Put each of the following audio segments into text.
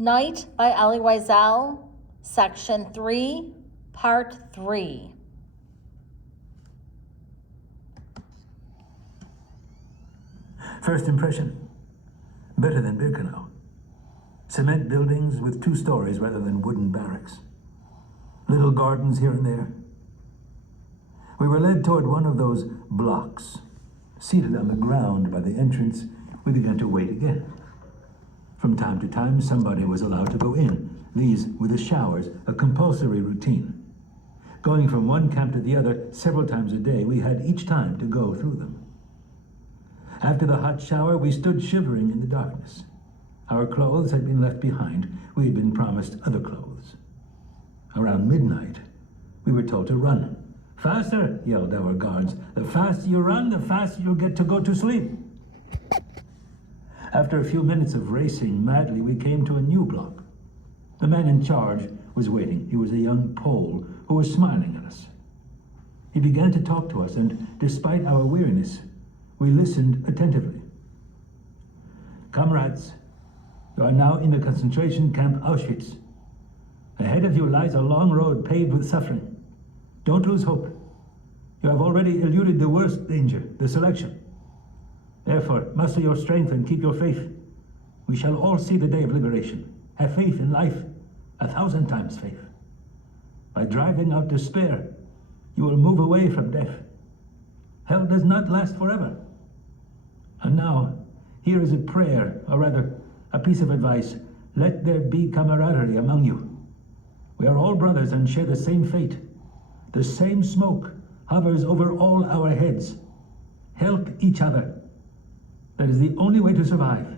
Night by Elie Wiesel, Section 3, Part 3. First impression, better than Birkenau. Cement buildings with 2 stories rather than wooden barracks. Little gardens here and there. We were led toward one of those blocks. Seated on the ground by the entrance, we began to wait again. From time to time, somebody was allowed to go in. These were the showers, a compulsory routine. Going from one camp to the other several times a day, we had each time to go through them. After the hot shower, we stood shivering in the darkness. Our clothes had been left behind. We had been promised other clothes. Around midnight, we were told to run. "Faster," yelled our guards. "The faster you run, the faster you'll get to go to sleep." After a few minutes of racing madly, we came to a new block. The man in charge was waiting. He was a young Pole who was smiling at us. He began to talk to us, and despite our weariness, we listened attentively. "Comrades, you are now in the concentration camp Auschwitz. Ahead of you lies a long road paved with suffering. Don't lose hope. You have already eluded the worst danger, the selection. Therefore, muster your strength and keep your faith. We shall all see the day of liberation. Have faith in life, 1,000 times faith. By driving out despair, you will move away from death. Hell does not last forever. And now, here is a prayer, or rather, a piece of advice. Let there be camaraderie among you. We are all brothers and share the same fate. The same smoke hovers over all our heads. Help each other. That is the only way to survive."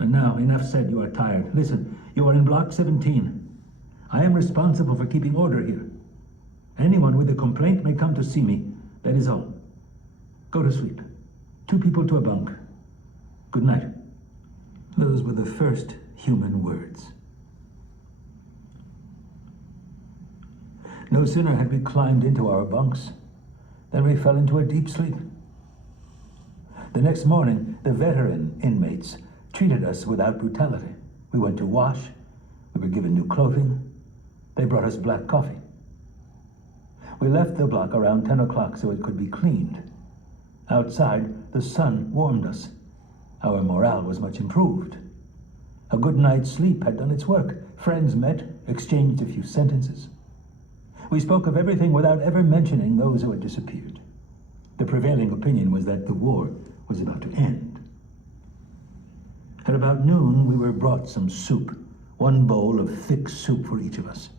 And now, enough said. You are tired. Listen, you are in Block 17. I am responsible for keeping order here. Anyone with a complaint may come to see me. That is all. Go to sleep. 2 people to a bunk. Good night. Those were the first human words. No sooner had we climbed into our bunks than we fell into a deep sleep. The next morning, the veteran inmates treated us without brutality. We went to wash. We were given new clothing. They brought us black coffee. We left the block around 10 o'clock so it could be cleaned. Outside, the sun warmed us. Our morale was much improved. A good night's sleep had done its work. Friends met, exchanged a few sentences. We spoke of everything without ever mentioning those who had disappeared. The prevailing opinion was that the war was about to end. At about noon, we were brought some soup, 1 bowl of thick soup for each of us.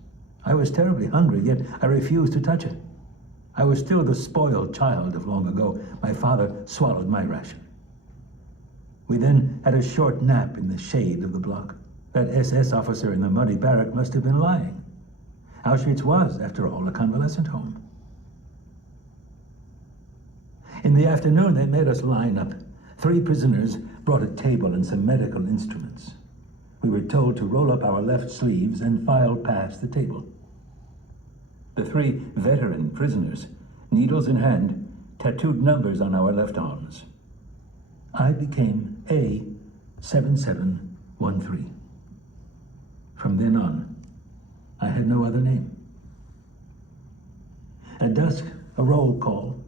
I was terribly hungry, yet I refused to touch it. I was still the spoiled child of long ago. My father swallowed my ration. We then had a short nap in the shade of the block. That SS officer in the muddy barrack must have been lying. Auschwitz was, after all, a convalescent home. In the afternoon, they made us line up. 3 prisoners brought a table and some medical instruments. We were told to roll up our left sleeves and file past the table. The 3 veteran prisoners, needles in hand, tattooed numbers on our left arms. I became A7713. From then on, I had no other name. At dusk, a roll call.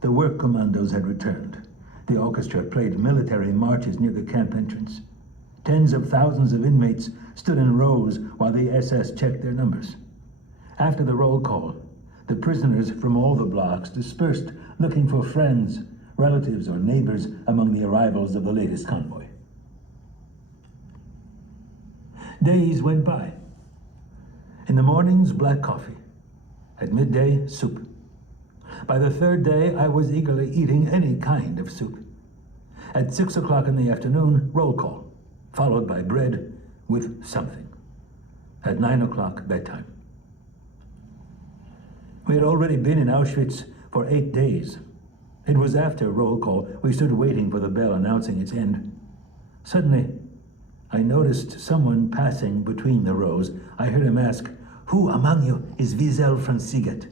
The work commandos had returned. The orchestra played military marches near the camp entrance. Tens of thousands of inmates stood in rows while the SS checked their numbers. After the roll call, the prisoners from all the blocks dispersed, looking for friends, relatives, or neighbors among the arrivals of the latest convoy. Days went by. In the mornings, black coffee. At midday, soup. By the 3rd day, I was eagerly eating any kind of soup. At 6 o'clock in the afternoon, roll call, followed by bread with something. At 9 o'clock, bedtime. We had already been in Auschwitz for 8 days. It was after roll call. We stood waiting for the bell announcing its end. Suddenly, I noticed someone passing between the rows. I heard him ask, "Who among you is Wiesel from Siget?"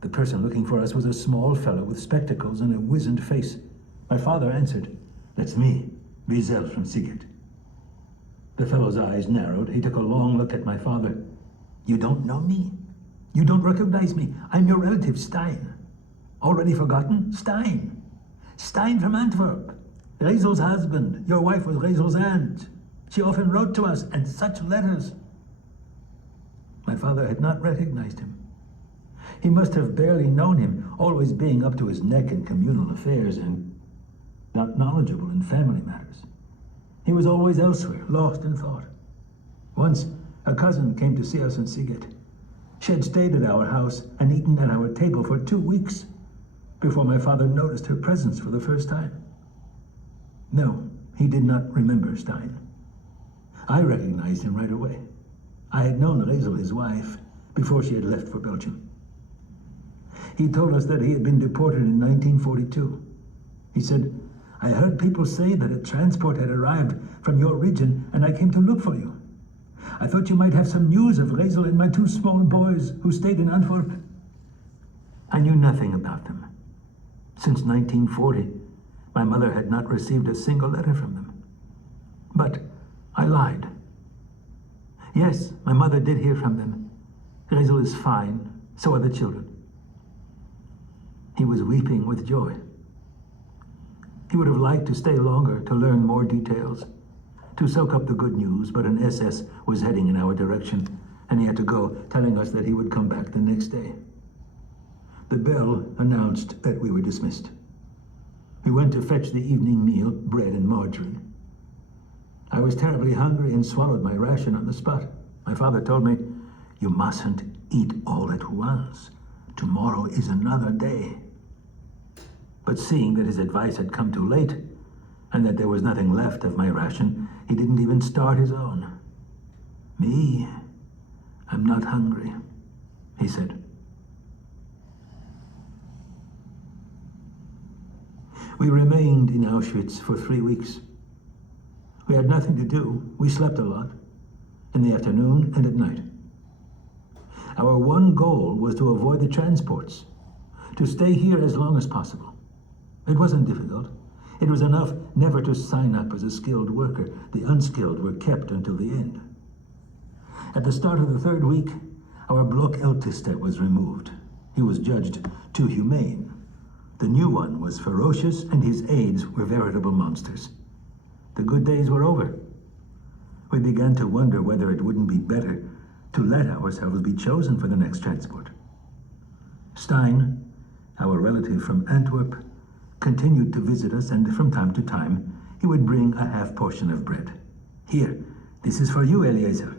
The person looking for us was a small fellow with spectacles and a wizened face. My father answered, "That's me, Wiesel from Siget." The fellow's eyes narrowed. He took a long look at my father. You don't know me? You don't recognize me? I'm your relative, Stein. Already forgotten? Stein. Stein from Antwerp. Wiesel's husband. Your wife was Wiesel's aunt. She often wrote to us, and such letters. My father had not recognized him. He must have barely known him, always being up to his neck in communal affairs and not knowledgeable in family matters. He was always elsewhere, lost in thought. Once, a cousin came to see us in Siget. She had stayed at our house and eaten at our table for 2 weeks before my father noticed her presence for the first time. No, he did not remember Stein. I recognized him right away. I had known Wiesel, his wife, before she had left for Belgium. He told us that he had been deported in 1942. He said, I heard people say that a transport had arrived from your region, and I came to look for you. I thought you might have some news of Wiesel and my 2 small boys who stayed in Antwerp. I knew nothing about them. Since 1940, my mother had not received a single letter from them. But I lied. Yes, my mother did hear from them. Wiesel is fine, so are the children. He was weeping with joy. He would have liked to stay longer to learn more details, to soak up the good news, but an SS was heading in our direction, and he had to go, telling us that he would come back the next day. The bell announced that we were dismissed. We went to fetch the evening meal, bread and margarine. I was terribly hungry and swallowed my ration on the spot. My father told me, you mustn't eat all at once. Tomorrow is another day. But seeing that his advice had come too late, and that there was nothing left of my ration, he didn't even start his own. Me, I'm not hungry, he said. We remained in Auschwitz for 3 weeks. We had nothing to do. We slept a lot, in the afternoon and at night. Our one goal was to avoid the transports, to stay here as long as possible. It wasn't difficult. It was enough never to sign up as a skilled worker. The unskilled were kept until the end. At the start of the 3rd week, our Blockälteste was removed. He was judged too humane. The new one was ferocious, and his aides were veritable monsters. The good days were over. We began to wonder whether it wouldn't be better to let ourselves be chosen for the next transport. Stein, our relative from Antwerp, continued to visit us, and from time to time, he would bring a half portion of bread. Here, this is for you, Eliezer.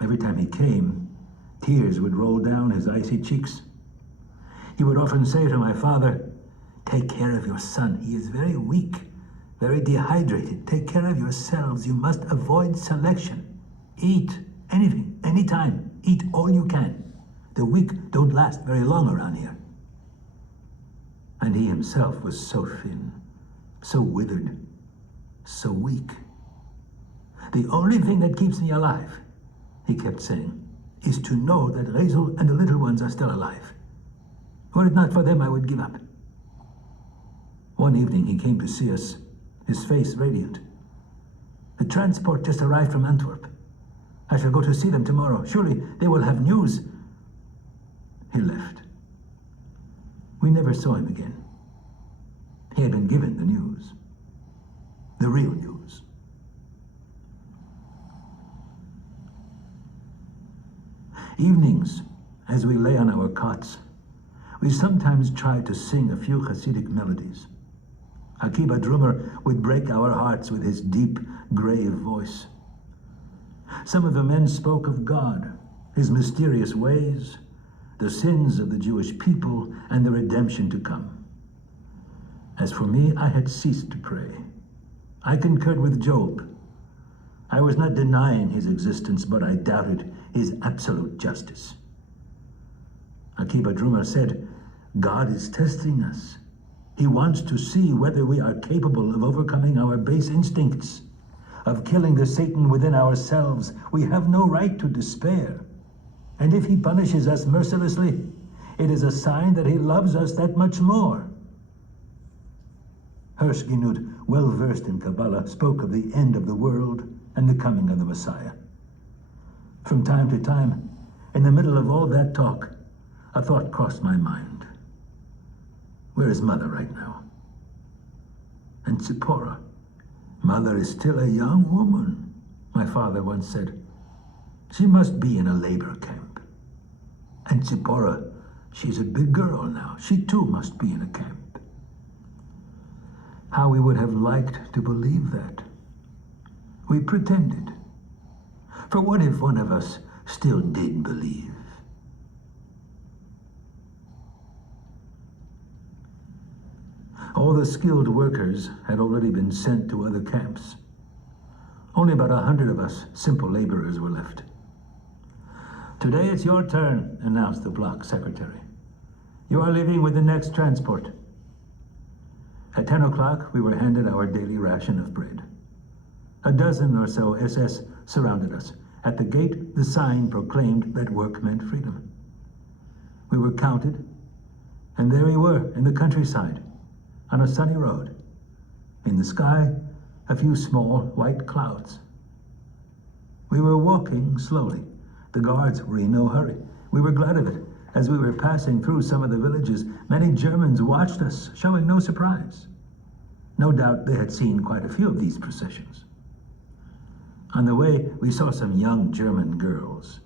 Every time he came, tears would roll down his icy cheeks. He would often say to my father, take care of your son. He is very weak, very dehydrated. Take care of yourselves. You must avoid selection. Eat anything, anytime. Eat all you can. The weak don't last very long around here. And he himself was so thin, so withered, so weak. The only thing that keeps me alive, he kept saying, is to know that Wiesel and the little ones are still alive. Were it not for them, I would give up. One evening he came to see us, his face radiant. The transport just arrived from Antwerp. I shall go to see them tomorrow. Surely they will have news. He left. We never saw him again. He had been given the news. The real news. Evenings, as we lay on our cots, we sometimes tried to sing a few Hasidic melodies. Akiba Drummer would break our hearts with his deep, grave voice. Some of the men spoke of God, his mysterious ways, the sins of the Jewish people, and the redemption to come. As for me, I had ceased to pray. I concurred with Job. I was not denying his existence, but I doubted his absolute justice. Akiba Drummer said, God is testing us. He wants to see whether we are capable of overcoming our base instincts, of killing the Satan within ourselves. We have no right to despair. And if he punishes us mercilessly, it is a sign that he loves us that much more. Hirsch Ginut, well versed in Kabbalah, spoke of the end of the world and the coming of the Messiah. From time to time, in the middle of all that talk, a thought crossed my mind. Where is Mother right now? And Zipporah? Mother is still a young woman, my father once said. She must be in a labor camp. And Zipporah, she's a big girl now. She too must be in a camp. How we would have liked to believe that. We pretended. For what if one of us still did believe? All the skilled workers had already been sent to other camps. Only about 100 of us simple laborers were left. Today it's your turn, announced the block secretary. You are leaving with the next transport. At 10 o'clock, we were handed our daily ration of bread. A dozen or so SS surrounded us. At the gate, the sign proclaimed that work meant freedom. We were counted, and there we were in the countryside, on a sunny road. In the sky, a few small white clouds. We were walking slowly. The guards were in no hurry. We were glad of it. As we were passing through some of the villages, many Germans watched us, showing no surprise. No doubt they had seen quite a few of these processions. On the way, we saw some young German girls.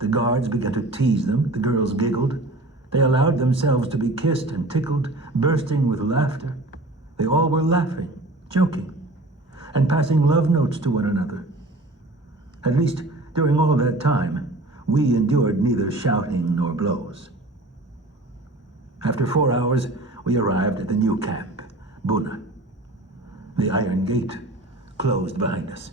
The guards began to tease them. The girls giggled. They allowed themselves to be kissed and tickled, bursting with laughter. They all were laughing, joking, and passing love notes to one another. At least, during all that time, we endured neither shouting nor blows. After 4 hours, we arrived at the new camp, Buna. The iron gate closed behind us.